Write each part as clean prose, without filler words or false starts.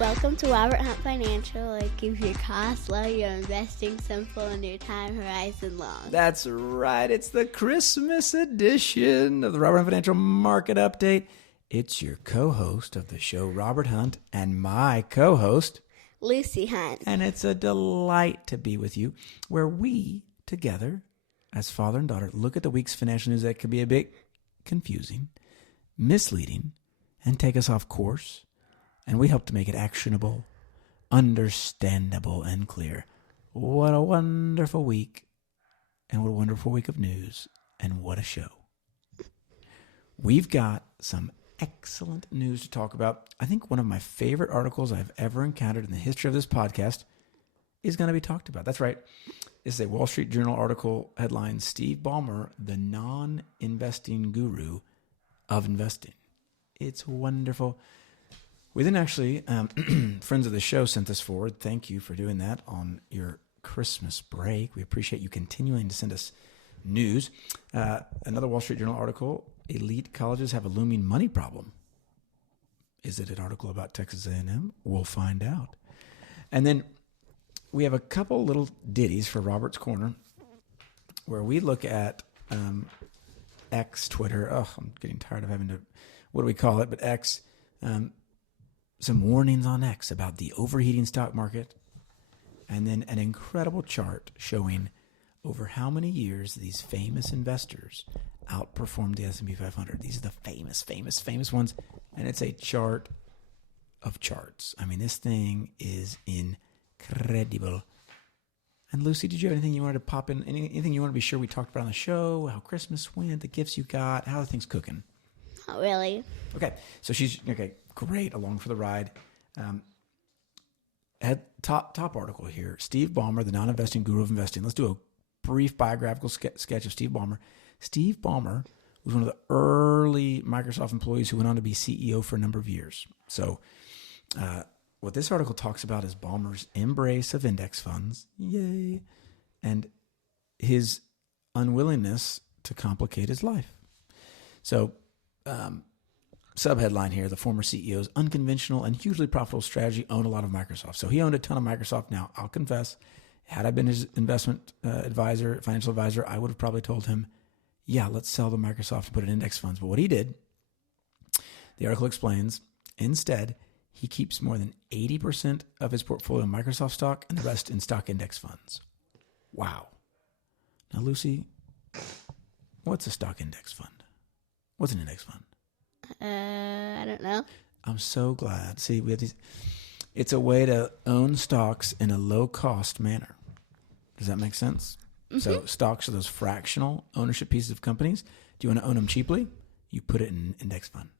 Welcome to Robert Hunt Financial. It keeps your costs low, your investing simple, and your time horizon long. That's right. It's the Christmas edition of the Robert Hunt Financial Market Update. It's your co-host of the show, Robert Hunt, and my co-host, Lucy Hunt. And it's a delight to be with you, where we, together, as father and daughter, look at the week's financial news that can be a bit confusing, misleading, and take us off course. And we hope to make it actionable, understandable, and clear. What a wonderful week, and what a wonderful week of news, and what a show. We've got some excellent news to talk about. I think one of my favorite articles I've ever encountered in the history of this podcast is going to be talked about. That's right. This is a Wall Street Journal article headline, Steve Ballmer, the non-investing guru of investing. It's wonderful. We then actually, friends of the show sent this forward. Thank you for doing that on your Christmas break. We appreciate you continuing to send us news. Another Wall Street Journal article, elite colleges have a looming money problem. Is it an article about Texas A&M? We'll find out. And then we have a couple little ditties for Robert's Corner where we look at X, Twitter. Oh, I'm getting tired of having to, what do we call it? But X. Some warnings on X about the overheating stock market, and then an incredible chart showing over how many years these famous investors outperformed the S&P 500. These are the famous ones, and it's a chart of charts. I mean, this thing is incredible. And Lucy, did you have anything you wanted to pop in? Anything you want to be sure we talked about on the show? How Christmas went, the gifts you got, how are things cooking? Not really. Okay, so she's okay. Great, along for the ride. Top article here. Steve Ballmer, the non-investing guru of investing. Let's do a brief biographical sketch of Steve Ballmer. Steve Ballmer was one of the early Microsoft employees who went on to be CEO for a number of years. So what this article talks about is Ballmer's embrace of index funds, yay, and his unwillingness to complicate his life. So subheadline here, the former CEO's unconventional and hugely profitable strategy owned a lot of Microsoft. So he owned a ton of Microsoft. Now, I'll confess, had I been his investment financial advisor, I would have probably told him, yeah, let's sell the Microsoft and put it in index funds. But what he did, the article explains, instead, he keeps more than 80% of his portfolio in Microsoft stock and the rest in stock index funds. Wow. Now, Lucy, what's a stock index fund? What's an index fund? I don't know. I'm so glad. See, we have these. It's a way to own stocks in a low-cost manner. Does that make sense? Mm-hmm. So stocks are those fractional ownership pieces of companies. Do you want to own them cheaply? You put it in an index fund.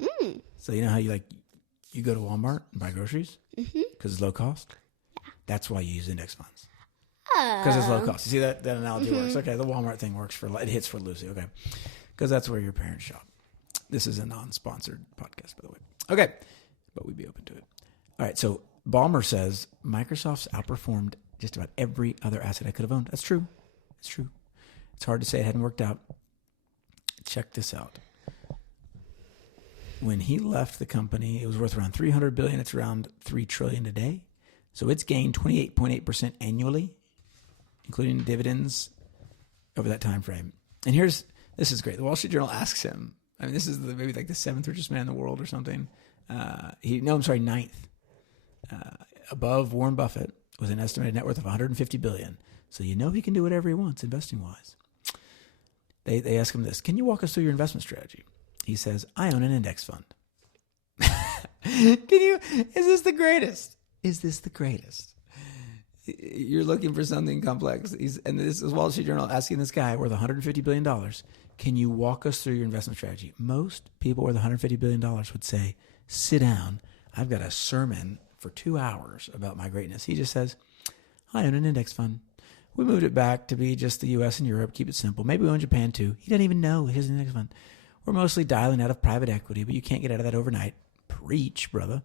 Mm. So you know how you go to Walmart and buy groceries because it's low cost? Yeah. That's why you use index funds. Because it's low cost. You see that analogy works? Okay, the Walmart thing works it hits for Lucy. Okay, because that's where your parents shop. This is a non-sponsored podcast, by the way. Okay, but we'd be open to it. All right, so Ballmer says, Microsoft's outperformed just about every other asset I could have owned. That's true. It's true. It's hard to say it hadn't worked out. Check this out. When he left the company, it was worth around $300 billion. It's around $3 trillion today. So it's gained 28.8% annually, including dividends over that time frame. And this is great. The Wall Street Journal asks him, I mean, this is maybe like the seventh richest man in the world or something. Ninth. Above Warren Buffett with an estimated net worth of $150 billion. So you know he can do whatever he wants investing-wise. They ask him this, can you walk us through your investment strategy? He says, I own an index fund. Is this the greatest? Is this the greatest? You're looking for something complex. And this is Wall Street Journal asking this guy worth $150 billion, can you walk us through your investment strategy? Most people worth $150 billion would say, sit down. I've got a sermon for 2 hours about my greatness. He just says, I own an index fund. We moved it back to be just the U.S. and Europe. Keep it simple. Maybe we own Japan too. He doesn't even know he has an index fund. We're mostly dialing out of private equity, but you can't get out of that overnight. Preach, brother.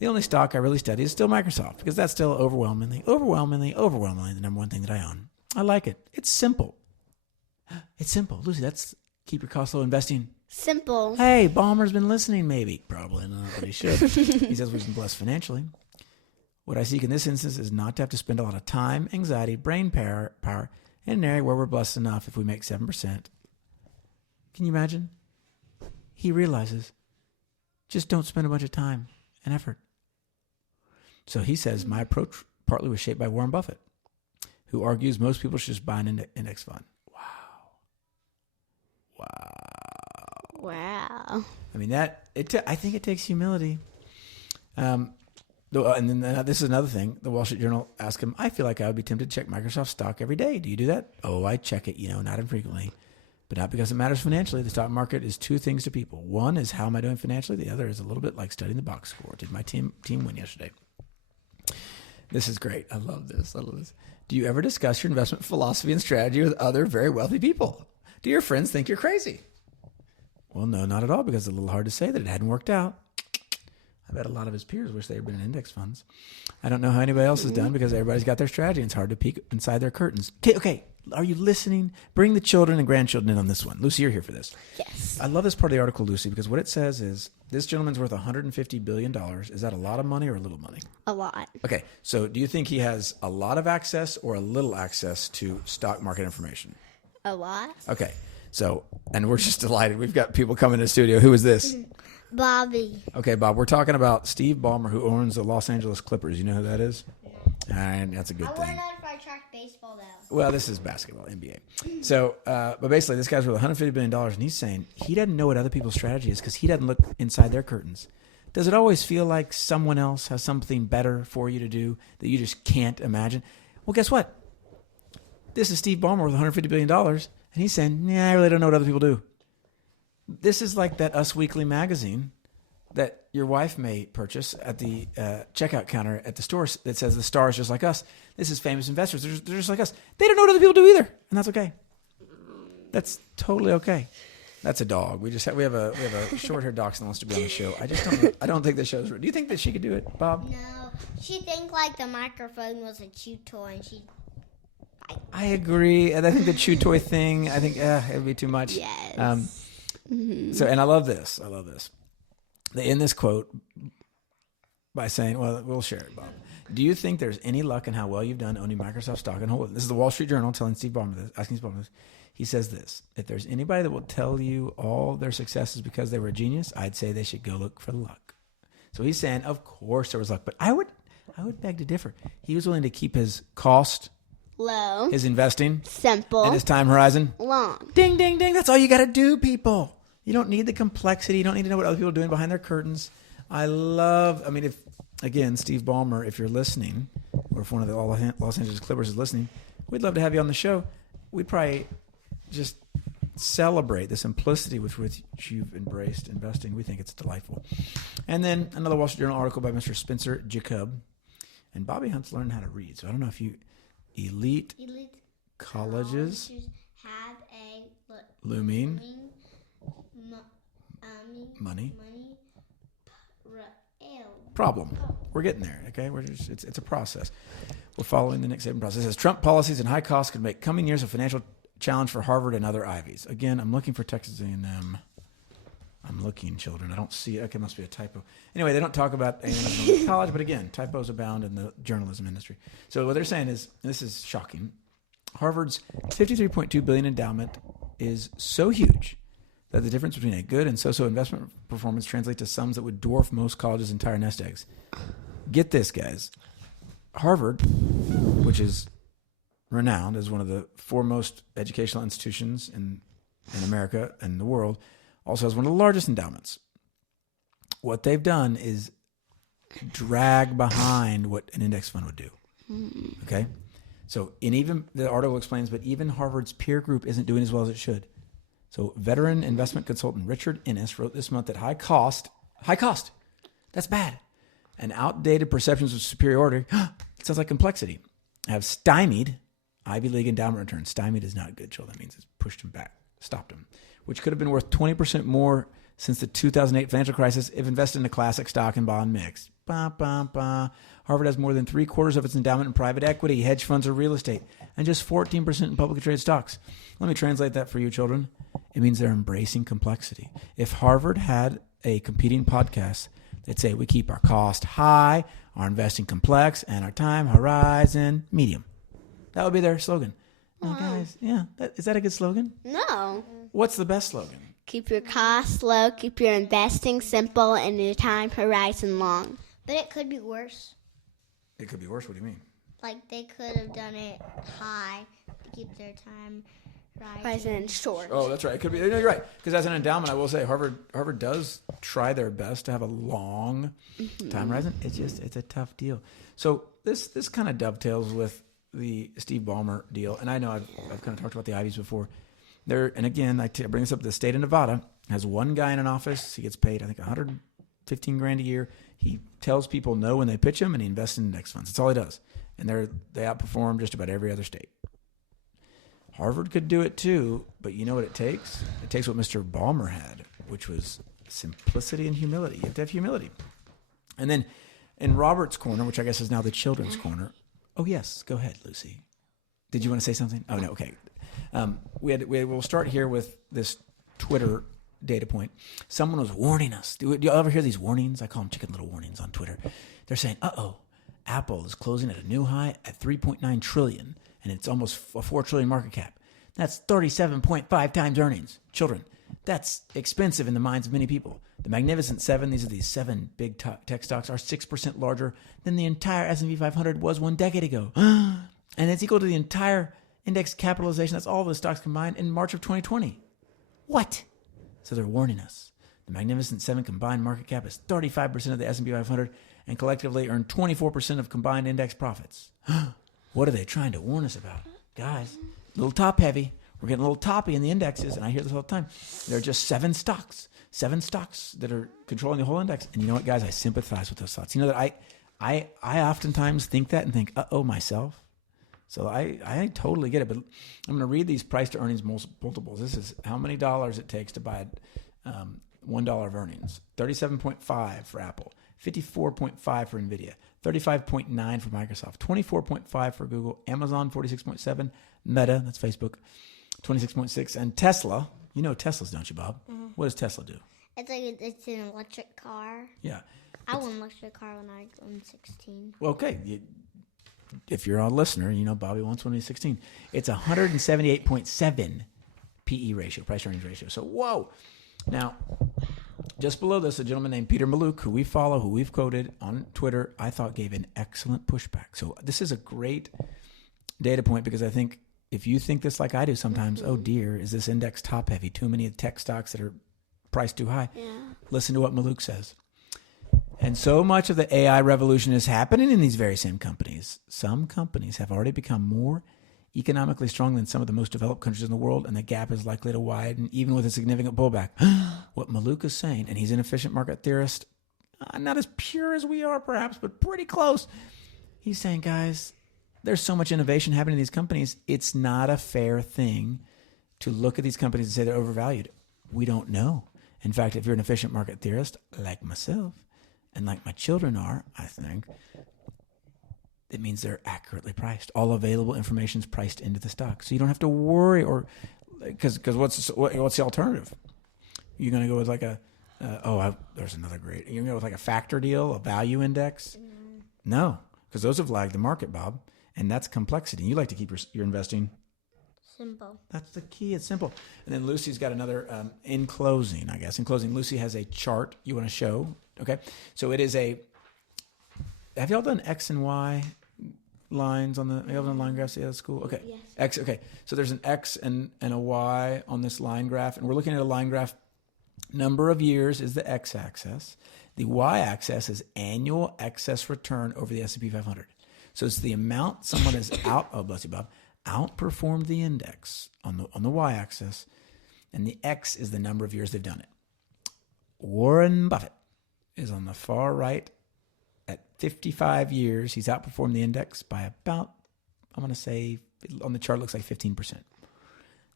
The only stock I really study is still Microsoft because that's still overwhelmingly the number one thing that I own. I like it. It's simple. It's simple. Lucy, that's keep your costs low investing? Simple. Hey, Ballmer's been listening, maybe. Probably not, but he should. He says we've been blessed financially. What I seek in this instance is not to have to spend a lot of time, anxiety, brain power in an area where we're blessed enough if we make 7%. Can you imagine? He realizes, just don't spend a bunch of time and effort. So he says, my approach partly was shaped by Warren Buffett, who argues most people should just buy an index fund. Wow. I mean, I think it takes humility. And then this is another thing. The Wall Street Journal asked him, I feel like I would be tempted to check Microsoft stock every day. Do you do that? Oh, I check it, not infrequently. But not because it matters financially. The stock market is two things to people. One is how am I doing financially? The other is a little bit like studying the box score. Did my team win yesterday? This is great. I love this. Do you ever discuss your investment philosophy and strategy with other very wealthy people? Do your friends think you're crazy? Well, no, not at all, because it's a little hard to say that it hadn't worked out. I bet a lot of his peers wish they had been in index funds. I don't know how anybody else has done because everybody's got their strategy and it's hard to peek inside their curtains. Okay, are you listening? Bring the children and grandchildren in on this one. Lucy, you're here for this. Yes. I love this part of the article, Lucy, because what it says is this gentleman's worth $150 billion. Is that a lot of money or a little money? A lot. Okay, so do you think he has a lot of access or a little access to stock market information? A lot. Okay, so, and we're just delighted. We've got people coming to the studio. Who is this? Bobby. Okay, Bob, we're talking about Steve Ballmer, who owns the Los Angeles Clippers. You know who that is? All right, that's a good thing. I want to know if I track baseball, though. Well, this is basketball, NBA. So, but basically, this guy's worth $150 billion, and he's saying he doesn't know what other people's strategy is because he doesn't look inside their curtains. Does it always feel like someone else has something better for you to do that you just can't imagine? Well, guess what? This is Steve Ballmer with $150 billion, and he's saying, I really don't know what other people do. This is like that Us Weekly magazine that your wife may purchase at the checkout counter at the store that says the stars just like us. This is famous investors. They're just like us. They don't know what other people do either, and that's okay. That's totally okay. That's a dog. We have a short-haired dachshund that wants to be on the show. I just don't know. I don't think the show's. Do you think that she could do it, Bob? No, she thinks like the microphone was a chew toy, and she. I agree, and I think the chew toy thing. I think it'd be too much. Yes. So, and I love this. They end this quote by saying, well, we'll share it, Bob. Do you think there's any luck in how well you've done owning Microsoft stock and holding? This is the Wall Street Journal telling Steve Ballmer this, asking Steve Ballmer this. He says this: if there's anybody that will tell you all their successes because they were a genius, I'd say they should go look for the luck. So he's saying, of course there was luck, but I would beg to differ. He was willing to keep his cost Low. his investing, Simple. and his time horizon Long. Ding, ding, ding. That's all you got to do, people. You don't need the complexity. You don't need to know what other people are doing behind their curtains. If Steve Ballmer, if you're listening, or if one of the Los Angeles Clippers is listening, we'd love to have you on the show. We'd probably just celebrate the simplicity with which you've embraced investing. We think it's delightful. And then another Wall Street Journal article by Mr. Spencer Jacob. And Bobby Hunt's learning how to read. So I don't know if you elite colleges have a looming money problem. We're getting there, okay? It's a process. We're following the Nick Saban process. It says Trump policies and high costs could make coming years a financial challenge for Harvard and other Ivies. Again, I'm looking for Texas A&M. I'm looking, children. I don't see it. Okay, it must be a typo. Anyway, they don't talk about A&M as a college, but again, typos abound in the journalism industry. So what they're saying is, and this is shocking, Harvard's $53.2 billion endowment is so huge that the difference between a good and so-so investment performance translates to sums that would dwarf most colleges' entire nest eggs. Get this, guys. Harvard, which is renowned as one of the foremost educational institutions in America and the world, also has one of the largest endowments. What they've done is drag behind what an index fund would do. Okay? So, and even the article explains, but even Harvard's peer group isn't doing as well as it should. So, veteran investment consultant Richard Innes wrote this month that high cost, that's bad, and outdated perceptions of superiority, it sounds like complexity, have stymied Ivy League endowment returns. Stymied is not good, Joel. That means it's pushed him back, stopped him, which could have been worth 20% more since the 2008 financial crisis if invested in a classic stock and bond mix. Harvard has more than 3/4 of its endowment in private equity, hedge funds, or real estate, and just 14% in publicly traded stocks. Let me translate that for you, children. It means they're embracing complexity. If Harvard had a competing podcast, they'd say, we keep our cost high, our investing complex, and our time horizon medium. That would be their slogan. Now, guys, is that a good slogan? No. What's the best slogan? Keep your costs low, keep your investing simple, and your time horizon long. But it could be worse. It could be worse. What do you mean? Like they could have done it high to keep their time Horizon short. Oh, that's right. It could be. No, you're right. Because as an endowment, I will say Harvard does try their best to have a long time horizon. It's a tough deal. So this kind of dovetails with the Steve Ballmer deal. And I know I've kind of talked about the Ivies before. And again, I bring this up. The state of Nevada has one guy in an office. He gets paid, I think, $115,000 a year. He tells people no when they pitch him, and he invests in index funds. That's all he does. And they outperform just about every other state. Harvard could do it too, but you know what it takes? It takes what Mr. Ballmer had, which was simplicity and humility. You have to have humility. And then in Robert's corner, which I guess is now the children's corner. Oh, yes. Go ahead, Lucy. Did you want to say something? Oh, no. Okay. We'll start here with this Twitter data point. Someone was warning us. Do you ever hear these warnings? I call them chicken little warnings on Twitter. They're saying, Apple is closing at a new high at $3.9 trillion, and it's almost a $4 trillion market cap. That's 37.5 times earnings. Children, that's expensive in the minds of many people. The Magnificent Seven, these are these 7 big tech stocks, are 6% larger than the entire S&P 500 was 1 decade ago. And it's equal to the entire index capitalization. That's all of the stocks combined in March of 2020. What? So they're warning us. The Magnificent Seven combined market cap is 35% of the S&P 500 and collectively earn 24% of combined index profits. What are they trying to warn us about? Guys, a little top heavy. We're getting a little toppy in the indexes, and I hear this all the time. There are just 7 stocks that are controlling the whole index. And you know what, guys? I sympathize with those thoughts. You know that I oftentimes think that and think, myself. So I totally get it. But I'm going to read these price to earnings multiples. This is how many dollars it takes to buy $1 of earnings. 37.5 for Apple, 54.5 for NVIDIA, 35.9 for Microsoft, 24.5 for Google, Amazon 46.7, Meta, that's Facebook, 26.6, and Tesla. You know Teslas, don't you, Bob? Mm-hmm. What does Tesla do? It's an electric car. Yeah. I want an electric car when I'm 16. Well, okay. If you're a listener, you know Bobby wants one when he's 16. It's 178.7 PE ratio, price earnings ratio. So, whoa. Now, just below this, a gentleman named Peter Maluk, who we follow, who we've quoted on Twitter, I thought gave an excellent pushback. So this is a great data point because I think if you think this like I do sometimes, oh dear, is this index top heavy? Too many tech stocks that are priced too high. Yeah. Listen to what Maluk says. And so much of the AI revolution is happening in these very same companies. Some companies have already become more economically strong than some of the most developed countries in the world, and the gap is likely to widen even with a significant pullback. What Maluk is saying, and he's an efficient market theorist, not as pure as we are perhaps, but pretty close. He's saying, guys, there's so much innovation happening in these companies, it's not a fair thing to look at these companies and say they're overvalued. We don't know. In fact, if you're an efficient market theorist, like myself, and like my children are, I think, it means they're accurately priced. All available information is priced into the stock. So you don't have to worry because what's the alternative? You're going to go with like there's another great, you're going to go with like a factor deal, a value index? Mm. No, because those have lagged the market, Bob. And that's complexity. You like to keep your investing simple. That's the key. It's simple. And then Lucy's got another, in closing, Lucy has a chart you want to show. Okay. So it is have y'all done X and Y lines on have y'all done line graphs at school? Okay. Yes. X. Okay. So there's an X and a Y on this line graph. And we're looking at a line graph. Number of years is the X axis. The Y axis is annual excess return over the S&P 500. So it's the amount someone has bless you, Bob, outperformed the index on the y-axis, and the x is the number of years they've done it. Warren Buffett is on the far right at 55 years. He's outperformed the index by about, I'm going to say, on the chart, it looks like 15%.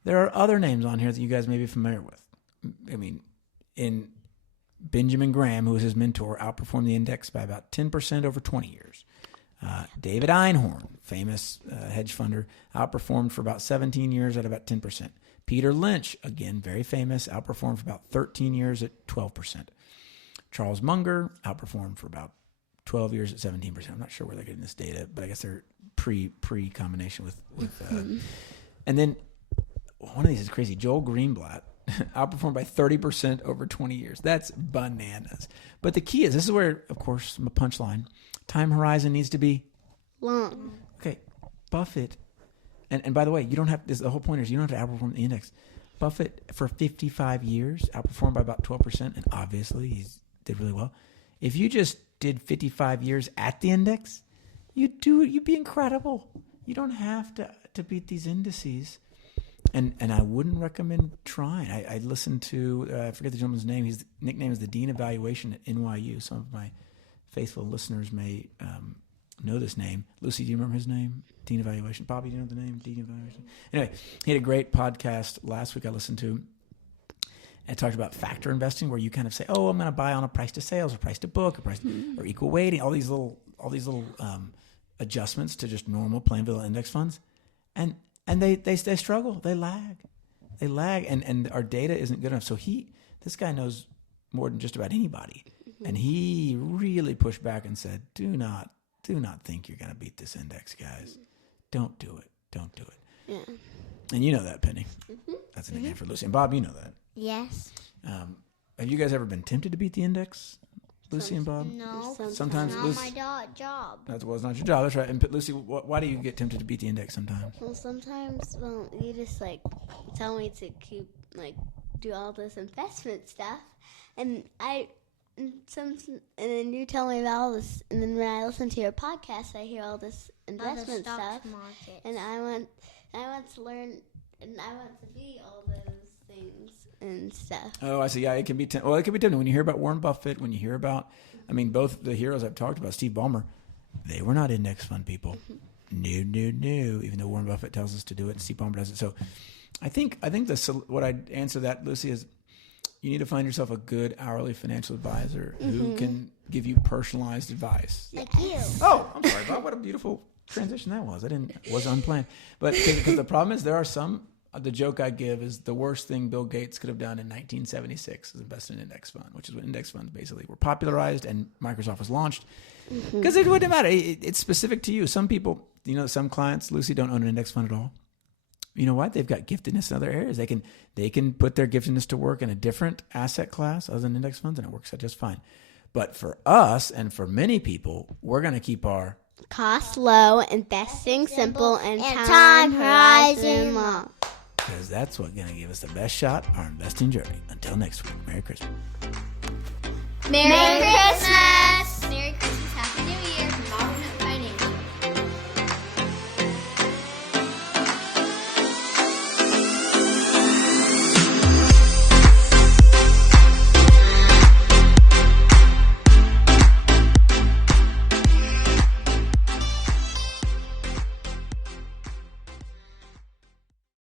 There are other names on here that you guys may be familiar with. I mean, in Benjamin Graham, who was his mentor, outperformed the index by about 10% over 20 years. David Einhorn, famous hedge funder, outperformed for about 17 years at about 10%. Peter Lynch, again, very famous, outperformed for about 13 years at 12%. Charles Munger outperformed for about 12 years at 17%. I'm not sure where they're getting this data, but I guess they're pre-combination with and then one of these is crazy. Joel Greenblatt outperformed by 30% over 20 years. That's bananas. But the key is, this is where, of course, my punchline, time horizon needs to be long. Okay, Buffett, and by the way, you don't have, the whole point is you don't have to outperform the index. Buffett, for 55 years, outperformed by about 12%, and obviously he did really well. If you just did 55 years at the index, you'd be incredible. You don't have to beat these indices. And I wouldn't recommend trying. I listened to, I forget the gentleman's name. His nickname is the Dean of Valuation at NYU. Some of my faithful listeners may know this name. Lucy, do you remember his name? Dean of Valuation. Bobby, do you know the name? Dean of Valuation. Anyway, he had a great podcast last week I listened to. And talked about factor investing, where you kind of say, "Oh, I'm going to buy on a price to sales, or price to book, or price or equal weighting." All these little adjustments to just normal plain vanilla index funds, and they struggle. They lag, and our data isn't good enough. So this guy knows more than just about anybody, and he really pushed back and said, "Do not think you're going to beat this index, guys. Don't do it. Don't do it." Yeah. And you know that, Penny. That's a nickname for Lucy. And Bob, you know that. Yes. Have you guys ever been tempted to beat the index, Lucy and Bob? No. Sometimes Not Lucy, my job. that was not your job. That's right. And Lucy, why do you get tempted to beat the index sometimes? Well, sometimes, you just tell me to keep do all this investment stuff, and then you tell me about all this, and then when I listen to your podcast, I hear all this investment stuff, and I want to learn, and I want to be all those things and stuff. Oh, I see. Yeah, it can be. It can be tempting when you hear about Warren Buffett. When you hear about, both the heroes I've talked about, Steve Ballmer, they were not index fund people. No. Even though Warren Buffett tells us to do it, and Steve Ballmer does it. So, I think what I'd answer that, Lucy, is you need to find yourself a good hourly financial advisor who can give you personalized advice. Like you. Oh, I'm sorry, Bob. What a beautiful transition that was. It was unplanned. But because the problem is there are some. The joke I give is the worst thing Bill Gates could have done in 1976 is invest in an index fund, which is when index funds basically were popularized and Microsoft was launched. Because it wouldn't matter. It's specific to you. Some people, some clients, Lucy, don't own an index fund at all. You know what? They've got giftedness in other areas. They can put their giftedness to work in a different asset class other than index funds, and it works out just fine. But for us and for many people, we're going to keep our cost low, investing simple, and time horizon long. Because that's what's going to give us the best shot our investing journey. Until next week, Merry Christmas. Merry Christmas!